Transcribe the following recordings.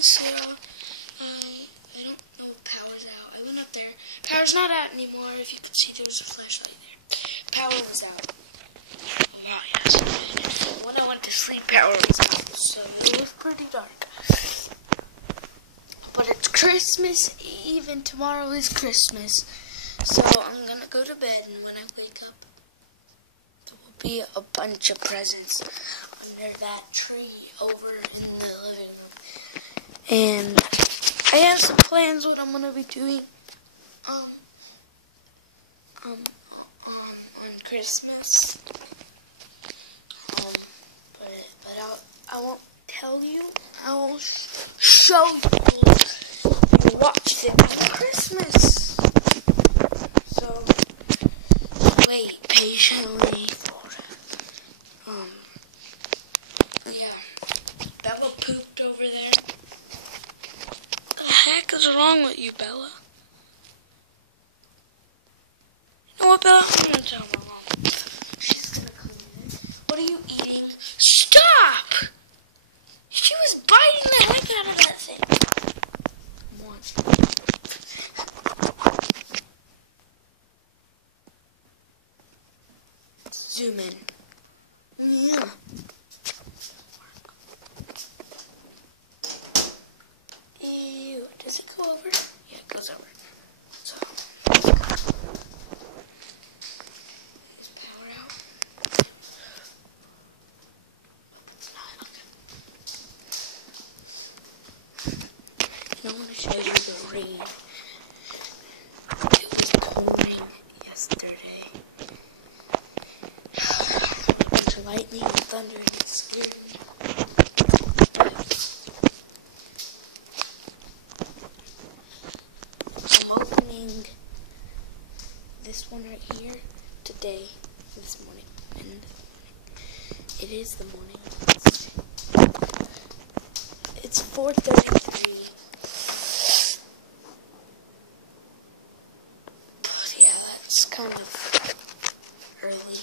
So, I don't know if power's out. I went up there. Power's not out anymore. If you can see, there was a flashlight there. Power was out. Oh, yes. When I went to sleep, power was out. So, it was pretty dark. But it's Christmas Eve, and tomorrow is Christmas. So, I'm going to go to bed, and when I wake up, there will be a bunch of presents under that tree over in the living room. And I have some plans what I'm going to be doing on Christmas. But I won't tell you. I'll show you. You watch it on Christmas. So wait patiently for yeah. Bella pooped over there. What the heck is wrong with you, Bella? You know what, Bella? I'm gonna tell my mom. She's gonna clean it. What are you eating? Stop! She was biting the heck out of that thing. Zoom in. Yeah. Ew. Does it go over? Yeah, it goes over. So, let's go. Is power out? It's not. Okay. I want to show you the rain. It was pouring yesterday. Lightning and thunder, it scared me. I'm opening this one right here today, this morning, and it is the morning. It's 4:33. Yeah, that's kind of early.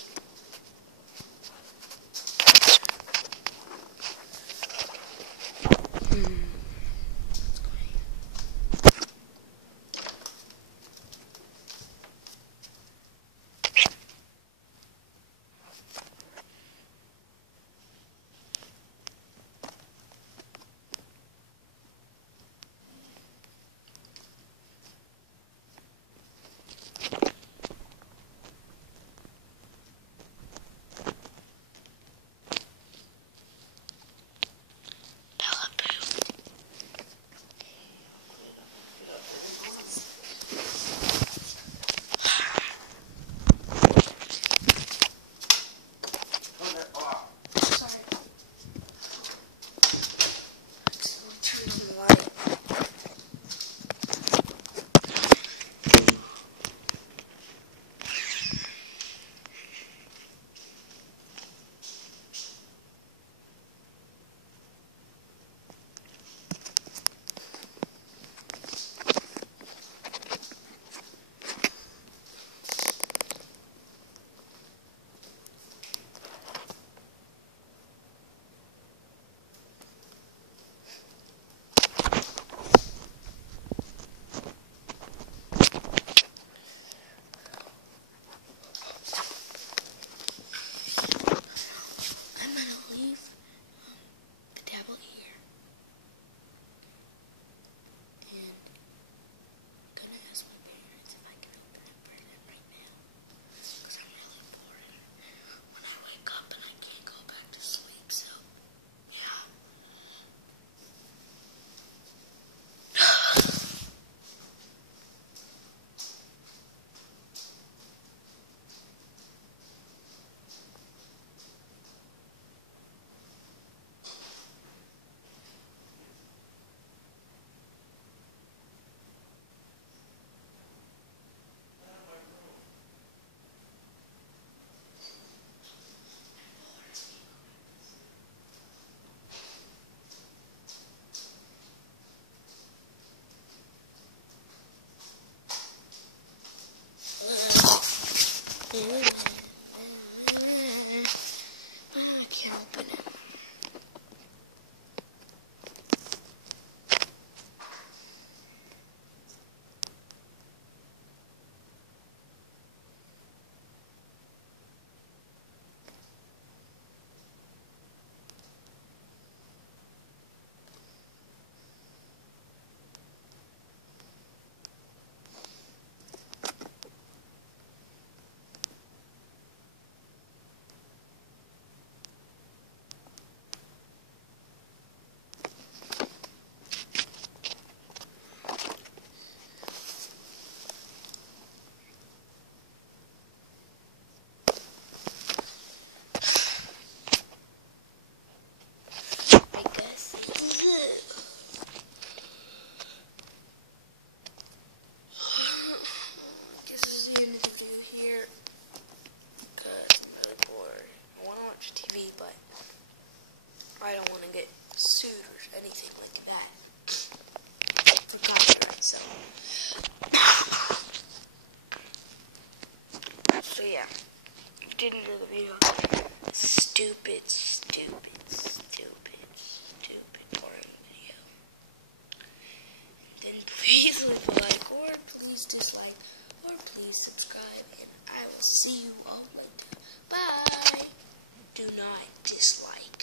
anything like that for copyright. So yeah, if you did enjoy the video, stupid boring video, then please leave a like, or please dislike, or please subscribe, and I will see you all later. Bye. Do not dislike.